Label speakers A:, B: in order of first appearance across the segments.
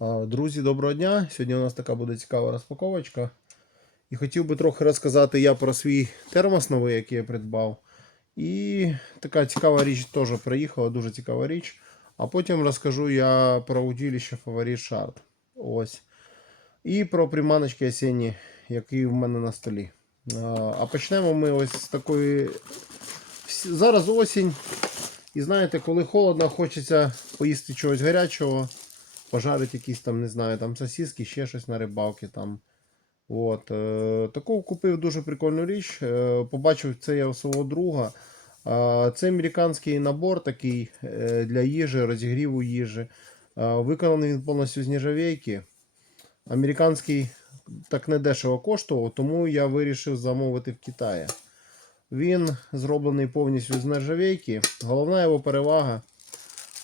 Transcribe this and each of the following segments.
A: Друзі, доброго дня! Сьогодні у нас така буде цікава розпаковочка. І хотів би трохи розказати я про свій термос новий, який я придбав. І така цікава річ теж приїхала, дуже цікава річ. А потім розкажу я про удилище Фаворит Шарт. Ось. І про приманочки осінні, які в мене на столі. А почнемо ми ось з такої. Зараз осінь. І знаєте, коли холодно, хочеться поїсти чогось гарячого, пожарити якісь там, не знаю, там сосиски, ще щось на рибалки там. От. Е, таку купив дуже прикольну річ. Е, побачив це я у свого друга. Е, це американський набор такий е, для їжі, розігріву їжі. Е, виконаний він повністю з нержавійки. Американський так недешево коштував, тому я вирішив замовити в Китаї. Він зроблений повністю з нержавійки. Головна його перевага.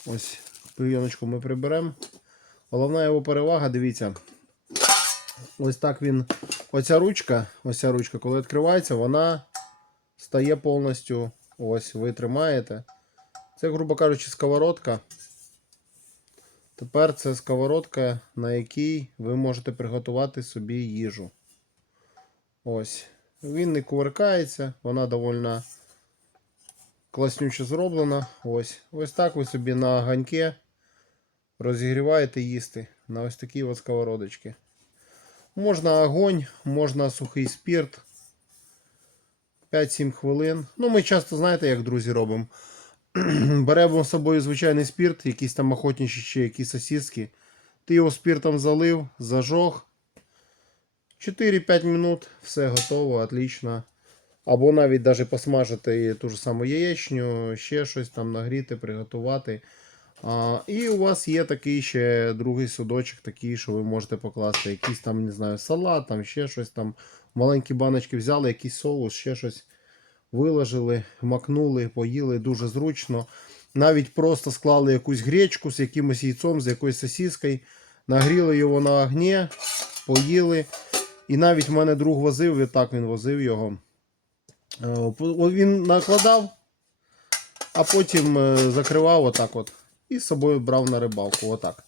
A: Ось пильоночку ми приберемо. Головна його перевага, дивіться. Ось так він. Оця ручка, ось ця ручка, коли відкривається, вона стає повністю. Ось, ви тримаєте. Це, грубо кажучи, сковородка. Тепер це сковородка, на якій ви можете приготувати собі їжу. Ось. Він не кувыркається, вона доволі класнюче зроблена. Ось. Ось так ви собі на ганьке розігріваєте їсти на ось такій ось сковородочці. Можна огонь, можна сухий спирт. 5-7 хвилин. Ну, ми часто, знаєте, як друзі робимо. Беремо з собою звичайний спирт, якісь там охотничі чи якісь сосиски. Ти його спиртом залив, зажег. 4-5 минут, все готово, отлично. Або навіть даже посмажити ту ж саму яєчню, ще щось там нагріти, приготувати. А, і у вас є такий ще другий судочок, такий, що ви можете покласти якийсь там, не знаю, салат, там ще щось там. Маленькі баночки взяли, якийсь соус, ще щось виложили, макнули, поїли дуже зручно. Навіть просто склали якусь гречку з якимось яйцом, з якоюсь сосіскою, нагріли його на огні, поїли. І навіть в мене друг возив, і так він возив його. Е, Він накладав, а потім е, закривав отак от. І з собою брав на рибалку. Отак.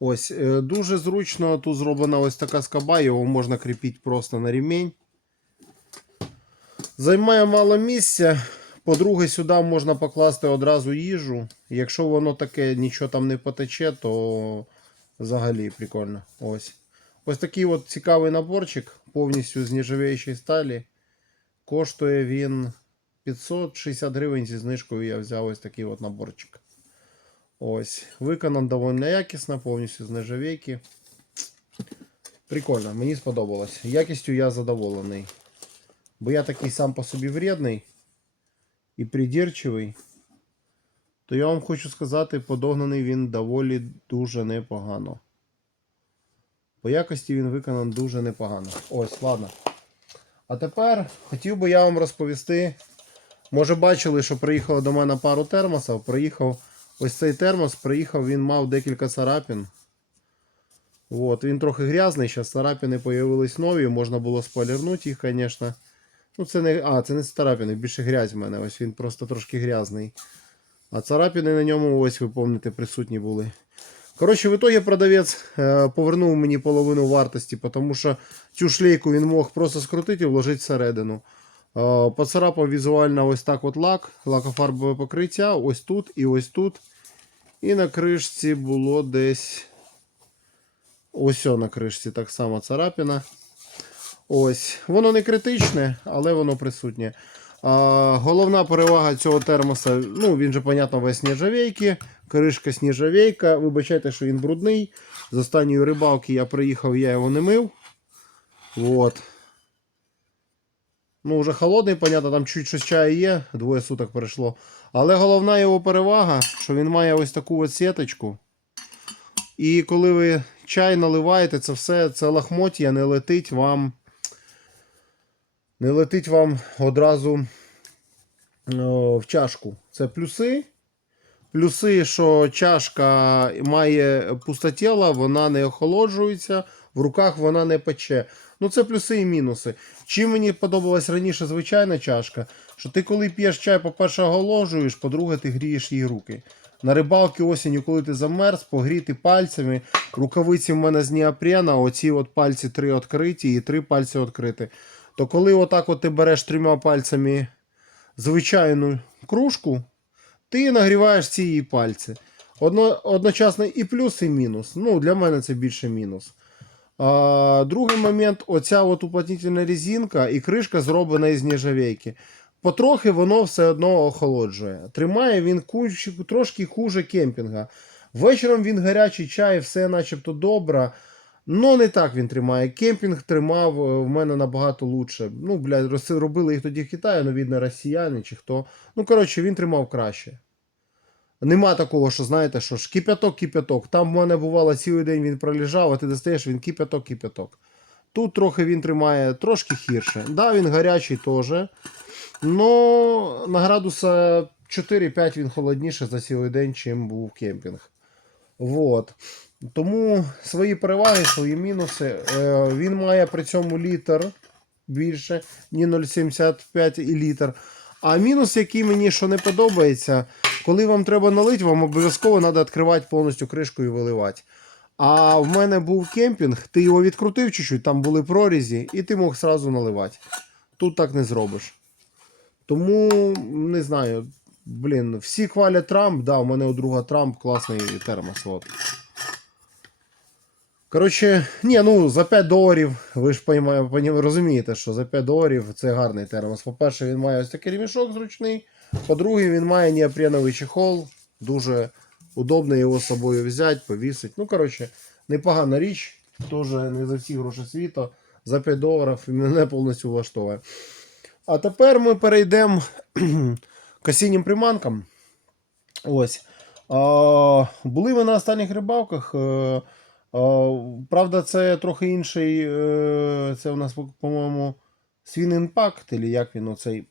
A: Ось, е, дуже зручно тут зроблена ось така скоба, його можна кріпити просто на ремінь. Займає мало місця. По-друге, сюди можна покласти одразу їжу. Якщо воно таке нічого там не потече, то взагалі прикольно. Ось. Ось такий от цікавий наборчик, повністю з нержавіючої сталі. Коштує він 560 гривень зі знижкою я взяв ось такий от наборчик. Ось. Виконан доволі якісно, повністю з нержавійки. Прикольно, мені сподобалось. Якістю я задоволений. Бо я такий сам по собі вредний і придирчивий. То я вам хочу сказати, подогнаний він доволі дуже непогано. По якості він виконаний дуже непогано. Ось, ладно. А тепер хотів би я вам розповісти. Може бачили, що приїхало до мене пару термосів. Приїхав ось цей термос, приїхав, він мав декілька царапін. От, він трохи грязний, зараз царапини появились нові, можна було спойлернути їх, звісно. Ну, це не. А, це не царапини, більше грязь в мене. Ось він просто трошки грязний. А царапини на ньому, ось ви пам'ятаєте, присутні були. Коротше, в итоге продавець е, повернув мені половину вартості, тому що цю шлейку він мог просто скрутити і вложити всередину. Е, поцарапав візуально ось так от лак, лакофарбове покриття, ось тут і ось тут. І на кришці було десь. Ось на кришці так само царапина. Ось. Воно не критичне, але воно присутнє. А, головна перевага цього термоса, ну він же, понятно, весь нержавейки, кришка сніжавейка. Вибачайте, що він брудний. З останньої рибалки я приїхав, я його не мив. Вот. Ну, вже холодний, понятно, там чуть щось чаю є, двоє суток пройшло. Але головна його перевага, що він має ось таку от сіточку. І коли ви чай наливаєте, це все, це лахмоття не летить вам. Не летить вам одразу о, в чашку. Це плюси. Плюси, що чашка має пустотіла, вона не охолоджується, в руках вона не пече. Ну, це плюси і мінуси. Чим мені подобалась раніше звичайна чашка, що ти коли п'єш чай, по-перше, оголоджуєш, по-друге, ти грієш їй руки. на рибалки осінню, коли ти замерз, погріти пальцями. Рукавиці в мене з неопрена, оці от пальці три відкриті і три пальці відкриті. То коли отак от ти береш трьома пальцями звичайну кружку, ти нагріваєш ці її пальці. Одно, одночасно і плюс, і мінус. Ну, для мене це більше мінус. Другий момент, оця от уплотнительна резинка і кришка зроблена із нержавейки. Потрохи воно все одно охолоджує. Тримає він куч, трошки хуже кемпінга. Вечором він гарячий чай, все начебто добре. Ну, не так він тримає. Кемпінг тримав е, в мене набагато лучше. Ну, блядь, робили їх тоді в Китаї, ну, видно, росіяни чи хто. Ну, коротше, він тримав краще. Нема такого, що знаєте, що ж кипяток, кипяток. Там в мене бувало цілий день він пролежав, а ти достаєш він кипяток, кипяток. Тут трохи він тримає трошки гірше. Да, він гарячий теж. Но на градуса 4-5 він холодніше за цілий день, чим був кемпінг. Вот. Тому свої переваги, свої мінуси. Е, він має при цьому літр більше, ні 0,75 і літр. А мінус, який мені що не подобається, коли вам треба налити, вам обов'язково треба відкривати повністю кришку і виливати. А в мене був кемпінг, ти його відкрутив чуть-чуть, там були прорізі, і ти мог сразу наливати. Тут так не зробиш. Тому не знаю. Блін, всі хвалять Трамп, да, у мене у друга Трамп класний термос. От. Коротше, ні, ну за 5 доларів, ви ж розумієте, що за 5 доларів це гарний термос. По-перше, він має ось такий ремішок зручний. По-друге, він має неопреновий чехол. Дуже удобно його з собою взяти, повісити. Ну, коротше, непогана річ. Теж не за всі гроші світу. За 5 доларів і мене повністю влаштовує. А тепер ми перейдемо к осіннім приманкам. Ось. А, були ми на останніх рибалках. Е, правда, це трохи інший. е, Це у нас, по-моєму, Swing Impact, чи як він оцей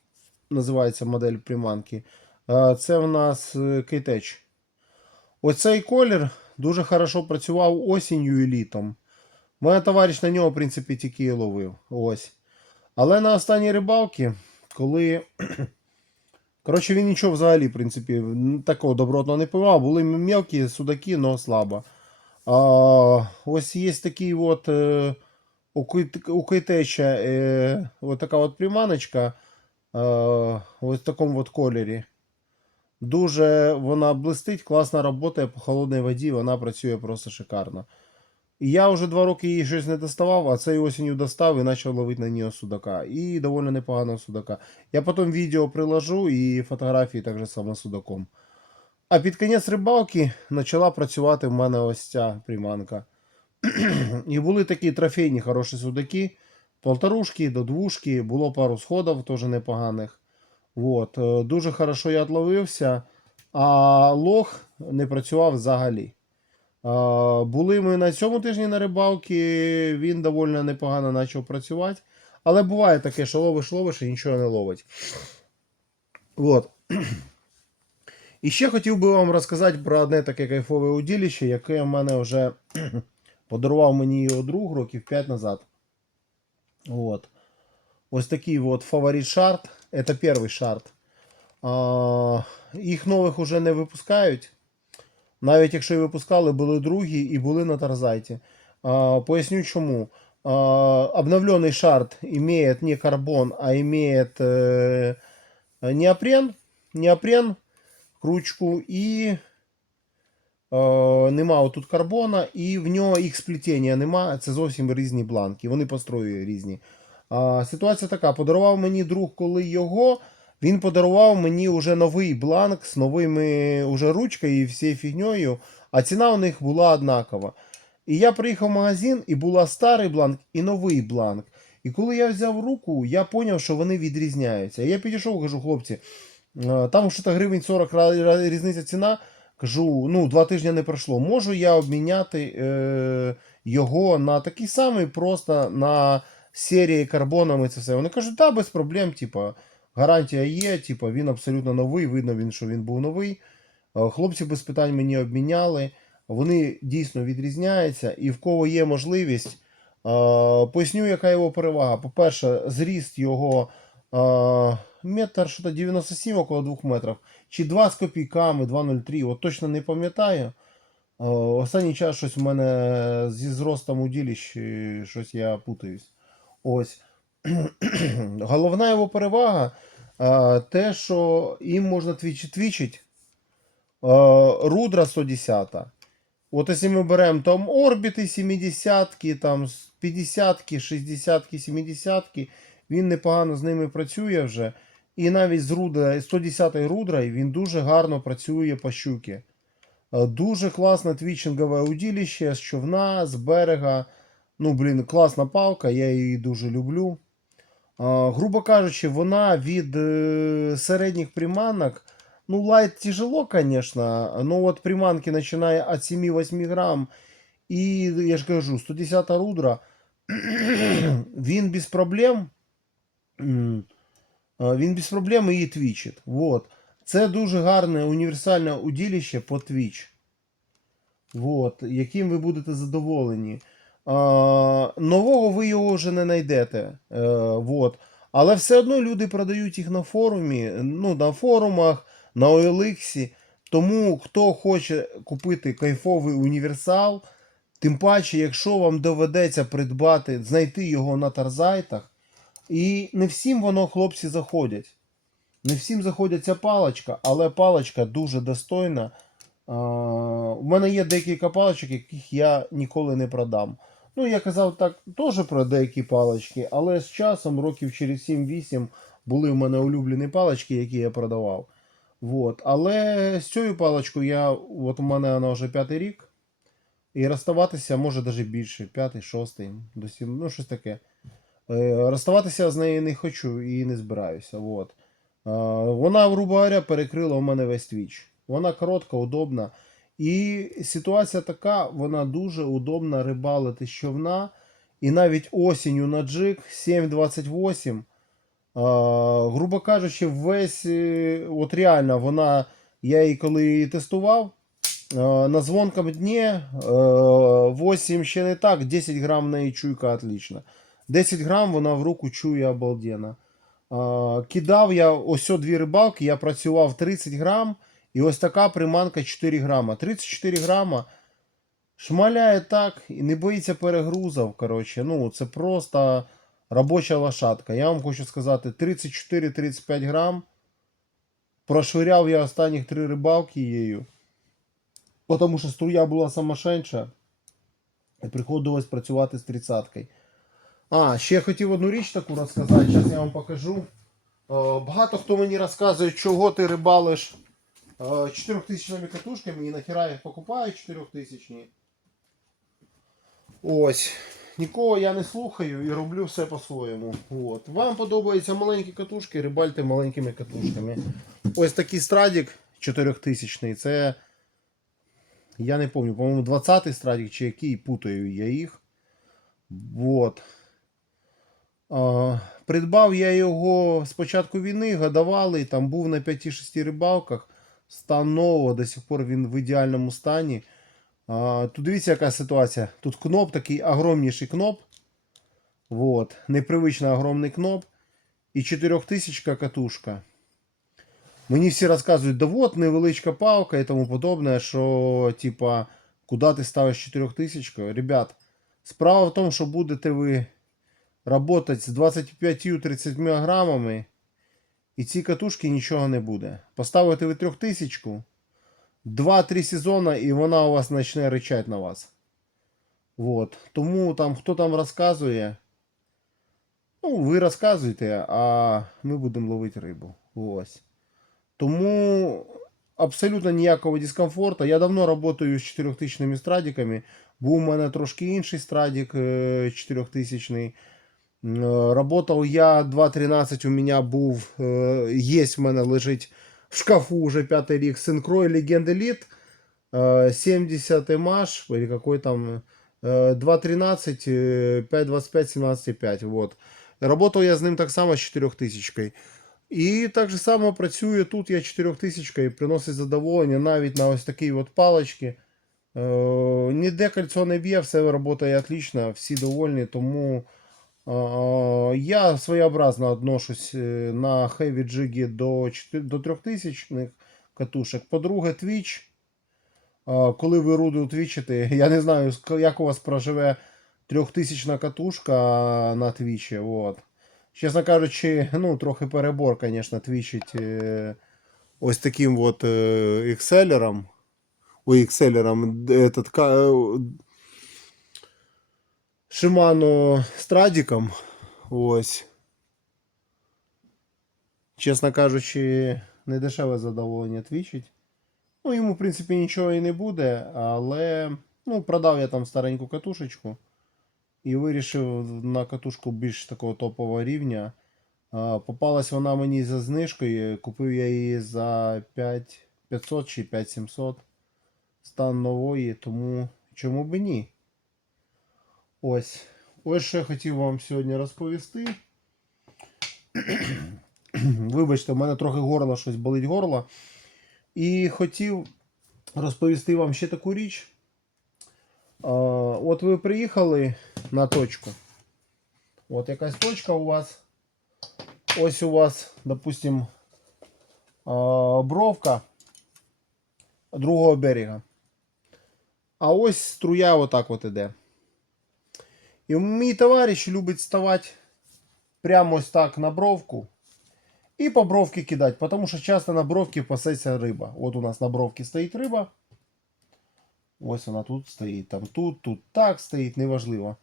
A: називається модель приманки. Це у нас е, Кейтеч. Оцей колір дуже хорошо працював осінню і літом. Моя товариш на нього, в принципі, тільки і ловив. Ось. Але на останній рибалці, коли. Коротше, він нічого взагалі, в принципі, такого добротного не пивав. Були мелкі судаки, але слабо. А, ось є такий от е, у Кит- Китеча е, от така от приманочка. Е, в такому от кольорі. Дуже вона блистить, класно працює по холодній воді, вона працює просто шикарно. І я вже два роки її щось не доставав, а цей осінню достав і почав ловити на нього судака. І доволі непоганого судака. Я потім відео приложу і фотографії так же само судаком. А під кінець рибалки почала працювати в мене ось ця приманка. і були такі трофейні хороші судаки. Полторушки до двушки, було пару сходів теж непоганих. Вот. е, Дуже хорошо я отловився, а лох не працював взагалі. Були ми на цьому тижні на рибалці, він доволі непогано почав працювати. Але буває таке, що ловиш, ловиш і нічого не ловить. От. І ще хотів би вам розказати про одне таке кайфове удилище, яке в мене вже подарував мені його друг років 5 назад. От. Ось такий от фаворит шарт. Це перший шарт. А, їх нових уже не випускають. Навіть якщо і випускали, були другі і були на Тарзайті. А, поясню чому. А, обновленный шарт имеет не карбон, а имеет э, неопрен, неопрен, кручку і е, нема тут карбона, і в нього їх сплетіння нема. Це зовсім різні бланки. Вони по строю різні. А, ситуація така: подарував мені друг, коли його. Він подарував мені вже новий бланк з новими уже ручкою і всією фігньою, а ціна у них була однакова. І я приїхав в магазин, і була старий бланк і новий бланк. І коли я взяв руку, я зрозумів, що вони відрізняються. Я підійшов, кажу, хлопці, е, там що-то гривень 40 ра- ра- різниця ціна. Кажу, ну, два тижні не пройшло. Можу я обміняти е, його на такий самий, просто на серії карбоном і це все. Вони кажуть, так, без проблем, типа, гарантія є, типа, він абсолютно новий, видно, він, що він був новий. Е, Хлопці без питань мені обміняли. Вони дійсно відрізняються, і в кого є можливість, е, поясню, яка його перевага. По-перше, зріст його е, метр що-то 97 около 2 метрів. Чи 2 з копійками, 2,03, от точно не пам'ятаю. Останній час щось у мене зі зростом удилищ, е, щось я путаюсь. Ось. Головна його перевага е, те, що їм можна твічить. Е, Рудра 110. От якщо ми беремо там орбіти 70-ки, там 50-ки, 60-ки, 70-ки, він непогано з ними працює вже. І навіть з рудра, 110 рудрою він дуже гарно працює по щуки. Е, Дуже класне твічингове удилище з човна, з берега. Ну, блін, класна палка, я її дуже люблю. Грубо кажучи, вона від е, середніх приманок. Ну, лайт тяжело, конечно, но от приманки починає від 7-8 грам. І я ж кажу, 110 рудра, він без проблем. А, Він без проблем її твічить. Вот. Це дуже гарне універсальне удилище по Twitch. Вот, яким ви будете задоволені. А, нового ви його вже не знайдете. Е, вот. Але все одно люди продають їх на форумі, ну, на форумах, на OLX. Тому хто хоче купити кайфовий універсал, тим паче, якщо вам доведеться придбати, знайти його на тарзайтах, і не всім воно, хлопці, заходять. Не всім заходять ця паличка, але паличка дуже достойна. У мене є декілька паличок, яких я ніколи не продам. Ну, я казав так теж про деякі палички, але з часом, років через 7-8, були в мене улюблені палички, які я продавав. Вот. Але з цією паличкою я, от у мене вона вже п'ятий рік. І розставатися може навіть більше, п'ятий, шостий, до сім, ну щось таке. Е, розставатися з нею не хочу і не збираюся. Вот. Е, вона, грубо говоря, перекрила у мене весь твіч. Вона коротка, удобна. І ситуація така, вона дуже удобна рибалити з човна. І навіть осінню на джик 7.28. А, грубо кажучи, весь, е, от реально, вона, я її коли її тестував, на звонком дні е, 8 ще не так, 10 грам в неї чуйка отлично. 10 грам вона в руку чує обалденно. Кидав я ось дві рибалки, я працював 30 грам, і ось така приманка 4 грама. 34 грама шмаляє так і не боїться перегрузів. Коротше, ну це просто робоча лошадка. Я вам хочу сказати, 34-35 грам. Прошвиряв я останніх три рибалки її. Тому що струя була самошенша. І приходилось працювати з тридцяткою. А, ще я хотів одну річ таку розказати. Зараз я вам покажу. Е, Багато хто мені розказує, чого ти рибалиш е, 4000 катушками і нахіра їх покупаю 4000. Ось. Нікого я не слухаю і роблю все по-своєму. От. Вам подобаються маленькі катушки, рибальте маленькими катушками. Ось такий страдік 4000 Це. Я не пам'ятаю, по-моєму, 20-й страдік чи який путаю я їх. Вот. Придбав я його з початку війни, годували, там був на 5-6 рибалках. Стан нового, до сих пор він в ідеальному стані. Тут дивіться, яка ситуація. Тут кноп такий огромніший кноп. Вот. Непривично огромний кноп. І 4000 катушка. Мені всі розказують, да вот невеличка палка і тому подобне, що, типа, куди ти ставиш 4000? Ребят, справа в тому, що будете ви працювати з 25-30 грамами, і ці катушки нічого не буде. Поставите ви 3000, 2-3 сезони, і вона у вас почне ричати на вас. Вот. Тому там, хто там розказує, ну, ви розказуєте, а ми будемо ловити рибу. Ось. Тому абсолютно ніякого дискомфорту. Я давно працюю з 4000 страдиками. Був у мене трошки інший страдик е, 4000. Е, Работав я 2.13 у мене був, е, є в мене лежить в шкафу вже п'ятий рік Синкрой Legend Elite е, 70 маш, или какой там е, 2.13, е, 5.25, 17.5. Вот. Работав я з ним так само з 4000. І так же само працює тут я 4000 і приносить задоволення навіть на ось такій от паличці. Е, ніде кольцо не б'є, все працює отлично, всі довольні, тому Е, Я своєобразно отношусь е, на Heavy Jig до, 4 до 3000 катушек. По-друге, Twitch. Е, Коли ви руду твічите, я не знаю, як у вас проживе 3000 катушка на твічі. От. Чесно кажучи, ну, трохи перебор, звісно, твічить е, ось таким от е, екселером. Ой, екселером. Этот, е, Страдіком. Ось. Чесно кажучи, не дешеве задоволення твічить. Ну, йому, в принципі, нічого і не буде, але ну, продав я там стареньку катушечку і вирішив на катушку більш такого топового рівня. Попалась вона мені за знижкою. Купив я її за 5500 чи 5700 стан нової, тому чому б ні? Ось. Ось що я хотів вам сьогодні розповісти. Вибачте, в мене трохи горло щось болить горло. І хотів розповісти вам ще таку річ. От ви приїхали на точку. От якась точка у вас. Ось у вас, допустим, бровка другого берега. А ось струя отак от іде. І мій товариш любить ставати прямо ось так на бровку і по бровці кидати, тому що часто на бровці пасеться риба. От у нас на бровці стоїть риба. Ось вона тут стоїть, там тут, тут так стоїть, неважливо.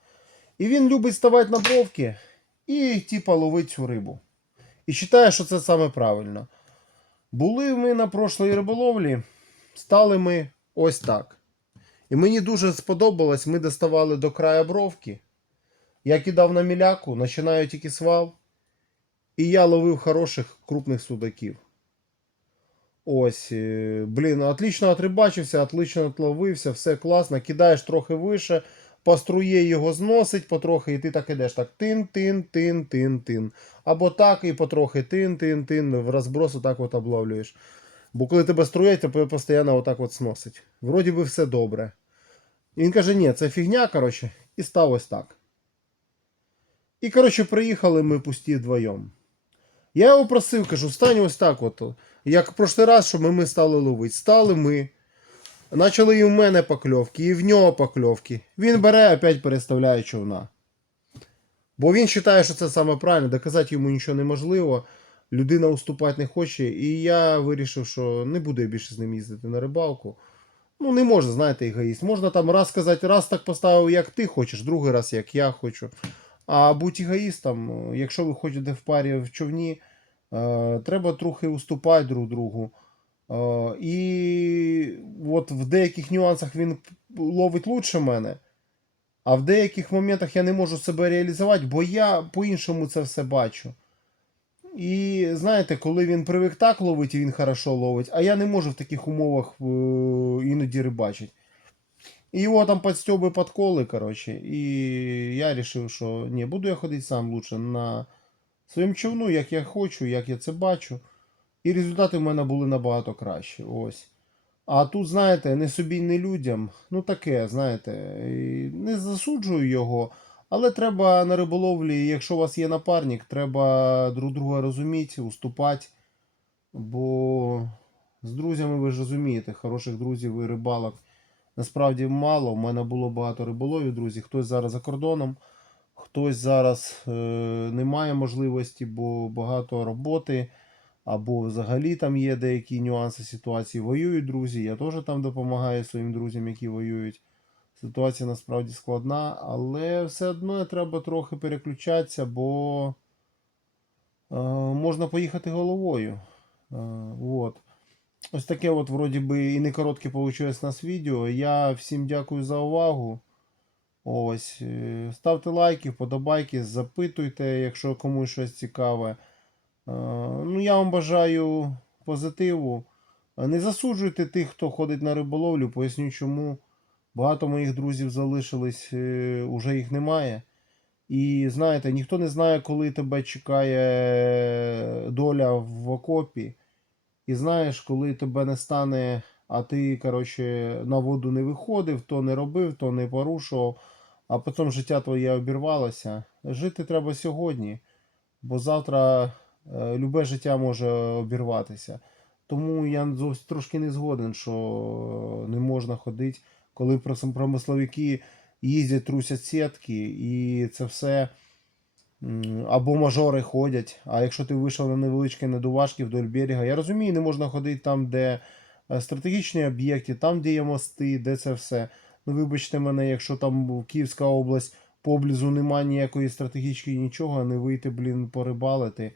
A: І він любить ставати на бровки і типа ловить цю рибу. І вважає, що це саме правильно. Були ми на прошлої риболовлі, стали ми ось так. І мені дуже сподобалось, ми доставали до краю бровки. Я кидав на міляку, починаю тільки свал. І я ловив хороших крупних судаків. Ось, е, блін, отлично отрибачився, отлично отловився, все класно. Кидаєш трохи вище, по струє його зносить потрохи, і ти так ідеш так тин-тин-тин-тин-тин. Або так, і потрохи тин-тин-тин, в розброс отак от обловлюєш. Бо коли тебе струє, тебе постійно отак от сносить. Вроді би все добре. І він каже, ні, це фігня, коротше, і став ось так. І, коротше, приїхали ми пусті вдвоєм. Я його просив, кажу, встань ось так от. Як в прошлий раз, щоб ми стали ловити. Стали ми. Почали і в мене покльовки, і в нього покльовки. Він бере, опять переставляє човна. Бо він вважає, що це саме правильно, доказати йому нічого неможливо. Людина уступати не хоче, і я вирішив, що не буду я більше з ним їздити на рибалку. Ну, не можна, знаєте, егоїст. Можна там раз сказати, раз так поставив, як ти хочеш, другий раз, як я хочу. А будь егоїстом, якщо ви ходите в парі в човні, е, треба трохи уступати друг другу. Е, і от в деяких нюансах він ловить лучше мене, а в деяких моментах я не можу себе реалізувати, бо я по-іншому це все бачу. І знаєте, коли він привик так ловити, він хорошо ловить, а я не можу в таких умовах е, іноді рибачити. І його там підстьоби подколи, коротше. І я вирішив, що ні, буду я ходити сам лучше на своєму човну, як я хочу, як я це бачу. І результати в мене були набагато кращі. Ось. А тут, знаєте, не собі, не людям. Ну таке, знаєте, не засуджую його. Але треба на риболовлі, якщо у вас є напарник, треба друг друга розуміти, уступати. Бо з друзями ви ж розумієте, хороших друзів і рибалок насправді мало. У мене було багато риболовів, друзі. Хтось зараз за кордоном, хтось зараз е, не має можливості, бо багато роботи. Або взагалі там є деякі нюанси ситуації. Воюють друзі. Я теж там допомагаю своїм друзям, які воюють. Ситуація насправді складна, але все одно треба трохи переключатися, бо е, можна поїхати головою. Е, от. Ось таке от, вроді би, і не коротке у нас відео. Я всім дякую за увагу. Ось. е, Ставте лайки, вподобайки, запитуйте, якщо комусь щось цікаве. Е, Ну, я вам бажаю позитиву. Не засуджуйте тих, хто ходить на риболовлю, поясню чому. Багато моїх друзів залишились, е, уже їх немає. І знаєте, ніхто не знає, коли тебе чекає доля в окопі. І знаєш, коли тебе не стане, а ти, коротше, на воду не виходив, то не робив, то не порушував. а потім життя твоє обірвалося. Жити треба сьогодні, бо завтра е, любе життя може обірватися. Тому я зовсім трошки не згоден, що не можна ходити, коли промисловики їздять, трусять сітки, і це все. Або мажори ходять. А якщо ти вийшов на невеличкі надувашки вдоль берега, я розумію, не можна ходити там, де е, стратегічні об'єкти, там, де є мости, де це все. Ну, вибачте мене, якщо там Київська область поблизу немає ніякої стратегічної нічого, не вийти, блін, порибалити.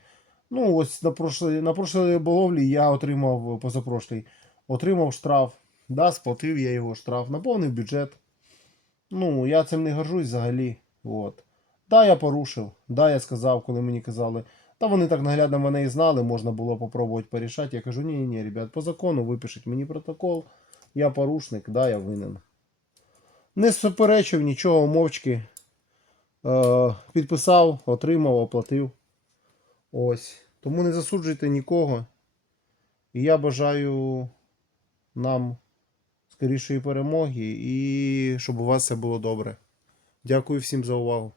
A: Ну, ось на прошлій, на прошлій боловлі я отримав позапрошлій, отримав штраф. Да, сплатив я його штраф, наповнив бюджет. Ну, я цим не горжусь взагалі. От. Да, я порушив. Да, я сказав, коли мені казали. Та вони так наглядно мене і знали, можна було попробувати порішати. Я кажу, ні, ні, ні, ребят, по закону випишіть мені протокол. Я порушник, да, я винен. Не суперечив нічого, мовчки. Е, підписав, отримав, оплатив. Ось. Тому не засуджуйте нікого. І я бажаю нам скорішої перемоги і щоб у вас все було добре. Дякую всім за увагу.